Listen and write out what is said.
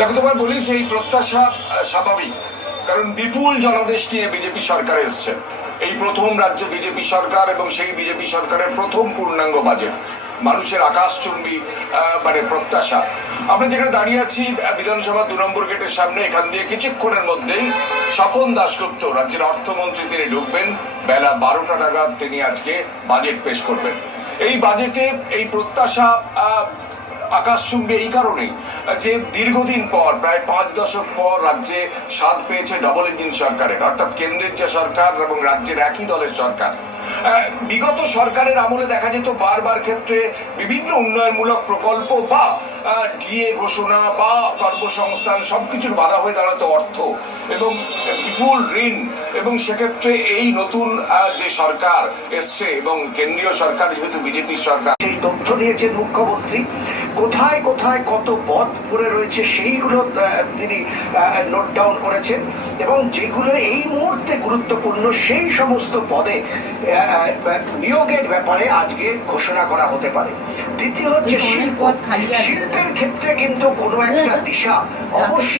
দেখো, তোমায় বলি যে এই প্রত্যাশা স্বাভাবিক, কারণ বিপুল জনাদেশ নিয়ে বিজেপি সরকার এসছে। এই প্রথম রাজ্যে বিজেপি সরকার এবং সেই বিজেপি সরকারের প্রথম পূর্ণাঙ্গ বাজেট, মানুষের আকাশচুম্বী মানে প্রত্যাশা। আমরা যেখানে দাঁড়িয়ে আছি বিধানসভা 2 নম্বর গেটের সামনে, এখান দিয়ে কিছুক্ষণের মধ্যেই স্বপন দাশগুপ্ত রাজ্যের অর্থমন্ত্রী তিনি ঢুকবেন। বেলা 12টা নাগাদ তিনি আজকে বাজেট পেশ করবেন। এই বাজেটে এই প্রত্যাশা আকাশচুম্বী এই কারণেই যে দীর্ঘদিন পর, প্রায় 5 দশক পর রাজ্যে স্বাদ পেয়েছে ডবল ইঞ্জিন সরকারের, অর্থাৎ কেন্দ্রের যে সরকার এবং রাজ্যের একই দলের সরকার। বিগত সরকারের আমলে দেখা যেত বারবার ক্ষেত্রে বিভিন্ন উন্নয়নমূলক প্রকল্প বা ডিএ ঘোষণা বা কর্মসংস্থান সবকিছুর বাধা হয়ে দাঁড়াতো অর্থ এবং বিপুল ঋণ। এবং সেক্ষেত্রে এই নতুন যে সরকার এসছে এবং কেন্দ্রীয় সরকার যেহেতু বিজেপি সরকার, সেই তথ্য দিয়েছেন মুখ্যমন্ত্রী। কোথায় কোথায় কত পদ পড়ে রয়েছে সেইগুলো তিনি নোট ডাউন করেছেন এবং যেগুলো এই মুহূর্তে গুরুত্বপূর্ণ সেই সমস্ত পদে নিয়োগের ব্যাপারে আজকে ঘোষণা করা হতে পারে। দ্বিতীয় হচ্ছে শিল্পের ক্ষেত্রে কিন্তু কোনো একটা দিশা অবশ্যই